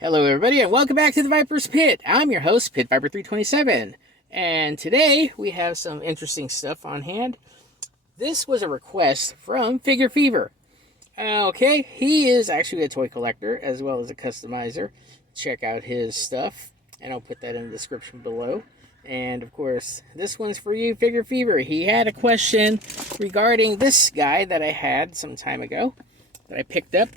Hello everybody and welcome back to the Viper's Pit. I'm your host, Pit Viper 327. And today we have some interesting stuff on hand. This was a request from Figure Fever. Okay, he is actually a toy collector as well as a customizer. Check out his stuff and I'll put that in the description below. And of course, this one's for you, Figure Fever. He had a question regarding this guy that I had some time ago that I picked up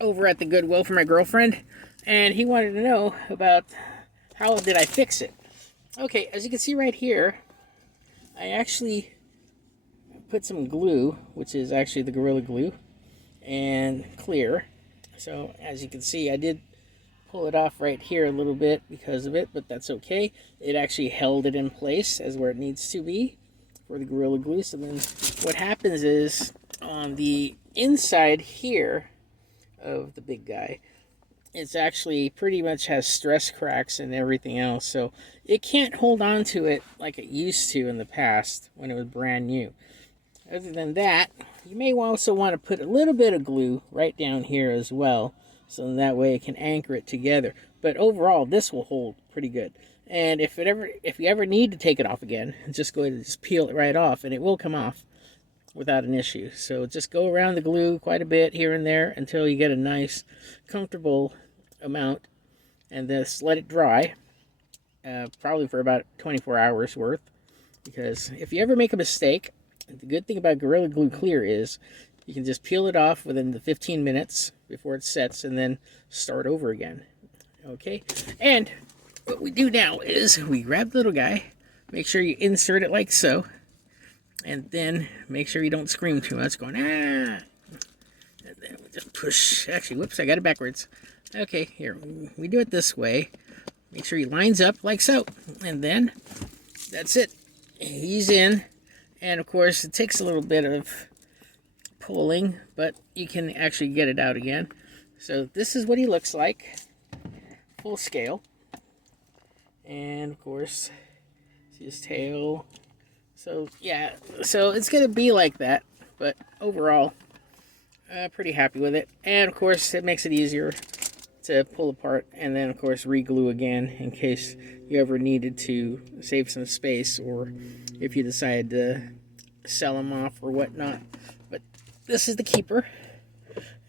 over at the Goodwill for my girlfriend. And he wanted to know about how did I fix it. Okay, as you can see right here, I actually put some glue, which is actually the Gorilla Glue, and clear. So as you can see, I did pull it off right here a little bit because of it, but that's okay. It actually held it in place as where it needs to be for the Gorilla Glue. So then what happens is on the inside here of the big guy, it's actually pretty much has stress cracks and everything else, so it can't hold on to it like it used to in the past when it was brand new. Other than that, you may also want to put a little bit of glue right down here as well, so that way it can anchor it together. But overall, this will hold pretty good. And if you ever need to take it off again, just go ahead and just peel it right off, and it will come off without an issue. So just go around the glue quite a bit here and there until you get a nice, comfortable amount, and just let it dry, probably for about 24 hours worth. Because if you ever make a mistake, the good thing about Gorilla Glue Clear is you can just peel it off within the 15 minutes before it sets and then start over again. Okay, and what we do now is we grab the little guy, make sure you insert it like so, and then make sure you don't scream too much going ah, and then we just push. Actually, whoops, I got it backwards. Okay, here, we do it this way. Make sure he lines up like so. And then, that's it. He's in. And of course, it takes a little bit of pulling, but you can actually get it out again. So this is what he looks like, full scale. And of course, see his tail. So yeah, so it's going to be like that. But overall, pretty happy with it. And of course, it makes it easier to pull apart and then of course re-glue again in case you ever needed to save some space or if you decide to sell them off or whatnot. But this is the keeper.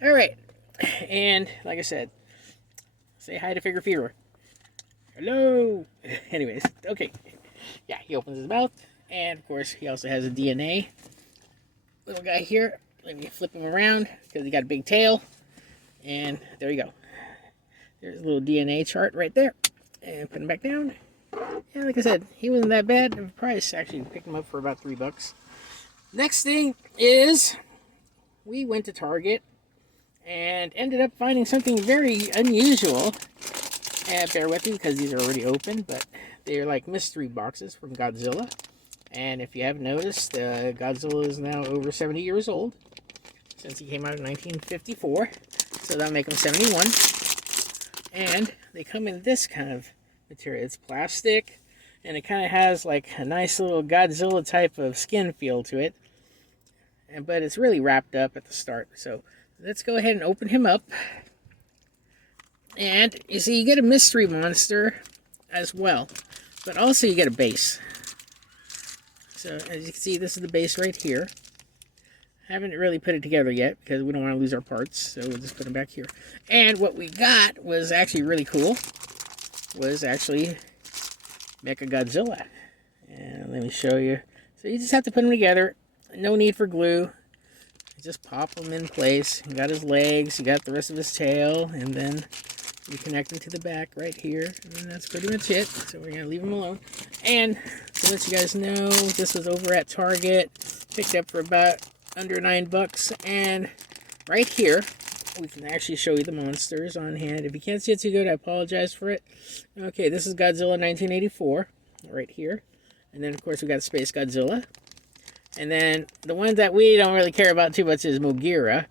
All right, and like I said, say hi to Figure Fever. Hello. Anyways, okay, yeah, he opens his mouth, and of course he also has a DNA little guy here. Let me flip him around because he got a big tail, and there you go. There's a little DNA chart right there. And put him back down. Yeah, like I said, he wasn't that bad of a price. Actually, picked him up for about $3. Next thing is, we went to Target and ended up finding something very unusual. And bear with me because these are already open, but they're like mystery boxes from Godzilla. And if you haven't noticed, Godzilla is now over 70 years old since he came out in 1954. So that'll make him 71. And they come in this kind of material. It's plastic, and it kind of has like a nice little Godzilla type of skin feel to it. But it's really wrapped up at the start. So let's go ahead and open him up. And you see, you get a mystery monster as well, but also you get a base. So as you can see, this is the base right here. Haven't really put it together yet because we don't want to lose our parts, so we'll just put them back here. And what we got was actually really cool. Was actually Godzilla. And let me show you. So you just have to put them together. No need for glue. Just pop them in place. You got his legs, you got the rest of his tail, and then you connect them to the back right here. And that's pretty much it. So we're going to leave them alone. And to let you guys know, this was over at Target. Picked up for about under $9, and right here we can actually show you the monsters on hand. If you can't see it too good, I apologize for it. Okay, this is Godzilla 1984 right here, and then of course we got Space Godzilla, and then the one that we don't really care about too much is Mogira.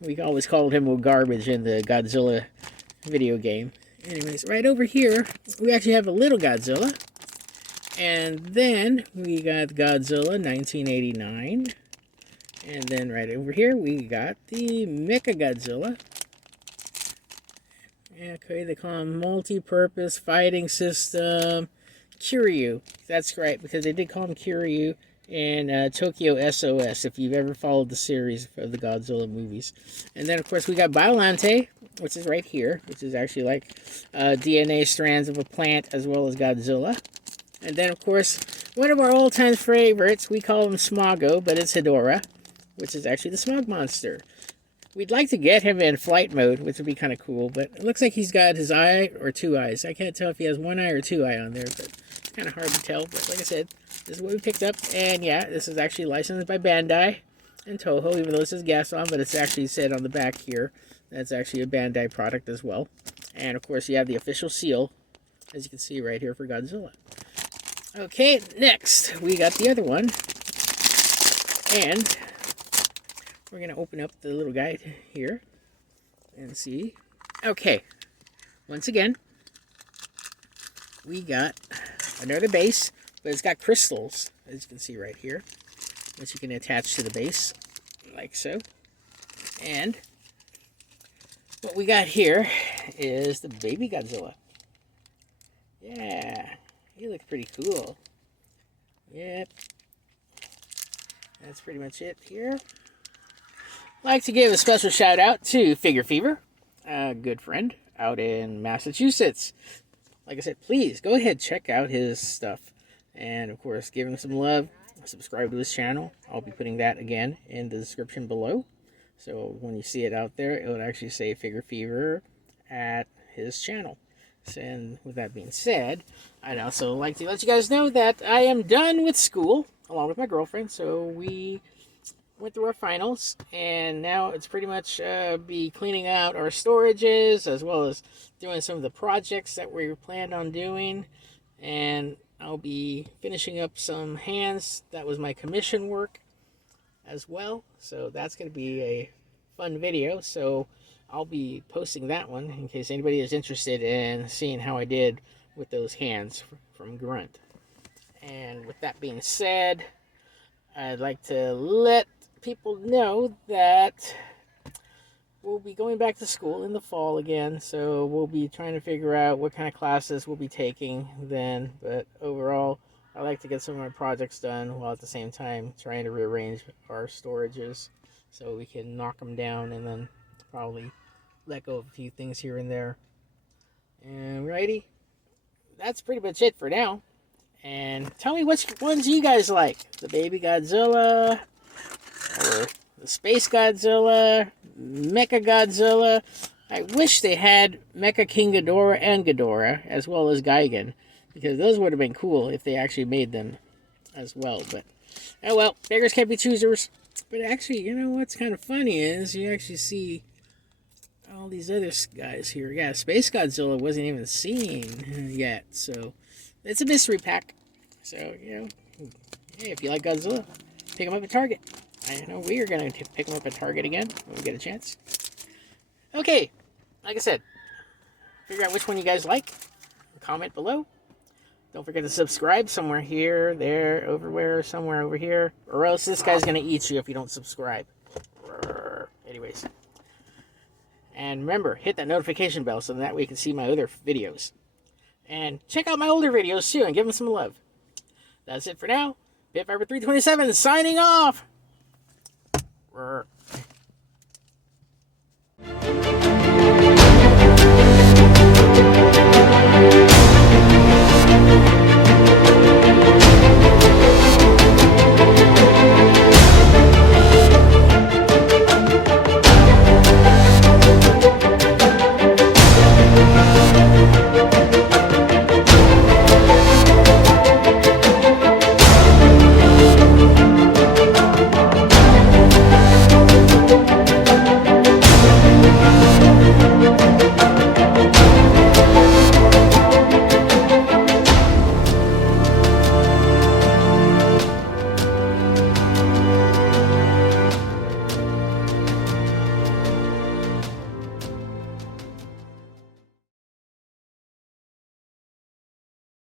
We always called him garbage in the Godzilla video game. Anyways, right over here we actually have a little Godzilla, and then we got Godzilla 1989. And then right over here, we got the Godzilla. Yeah, okay, they call him multi-purpose fighting system Kiryu. That's right, because they did call him Kiryu in Tokyo SOS, if you've ever followed the series of the Godzilla movies. And then, of course, we got Biolante, which is right here, which is actually like DNA strands of a plant as well as Godzilla. And then, of course, one of our all-time favorites, we call him Smogo, but it's Hedorah, which is actually the smog monster. We'd like to get him in flight mode, which would be kind of cool, but it looks like he's got his eye or two eyes. I can't tell if he has one eye or two eye on there, but it's kind of hard to tell. But like I said, this is what we picked up, and yeah, this is actually licensed by Bandai and Toho, even though this is Gaston, but it's actually said on the back here that's actually a Bandai product as well. And of course, you have the official seal, as you can see right here, for Godzilla. Okay, next, we got the other one, and we're going to open up the little guide here and see. Okay, once again, we got another base, but it's got crystals, as you can see right here, which you can attach to the base, like so. And what we got here is the baby Godzilla. Yeah, he looks pretty cool. Yep. That's pretty much it here. I'd like to give a special shout out to Figure Fever, a good friend out in Massachusetts. Like I said, please go ahead, check out his stuff. And of course, give him some love. Subscribe to his channel. I'll be putting that again in the description below. So when you see it out there, it would actually say Figure Fever at his channel. And with that being said, I'd also like to let you guys know that I am done with school, along with my girlfriend. So we went through our finals, and now it's pretty much be cleaning out our storages, as well as doing some of the projects that we planned on doing. And I'll be finishing up some hands. That was my commission work as well. So that's going to be a fun video. So I'll be posting that one in case anybody is interested in seeing how I did with those hands from Grunt. And with that being said, I'd like to let people know that we'll be going back to school in the fall again, so we'll be trying to figure out what kind of classes we'll be taking then. But overall, I like to get some of my projects done while at the same time trying to rearrange our storages so we can knock them down and then probably let go of a few things here and there. And righty, that's pretty much it for now. And tell me which ones you guys like, the baby Godzilla, or the Space Godzilla, Mecha Godzilla. I wish they had Mecha King Ghidorah and Ghidorah, as well as Gigan, because those would have been cool if they actually made them as well. But, oh well, beggars can't be choosers. But actually, you know what's kind of funny is you actually see all these other guys here. Yeah, Space Godzilla wasn't even seen yet, so it's a mystery pack. So, you know, hey, if you like Godzilla, pick them up at Target. I know we are going to pick them up at Target again when we get a chance. Okay, like I said, figure out which one you guys like. Comment below. Don't forget to subscribe somewhere here, there, everywhere, somewhere over here. Or else this guy's going to eat you if you don't subscribe. Anyways. And remember, hit that notification bell so that way you can see my other videos. And check out my older videos too and give them some love. That's it for now. Pitviper327 signing off.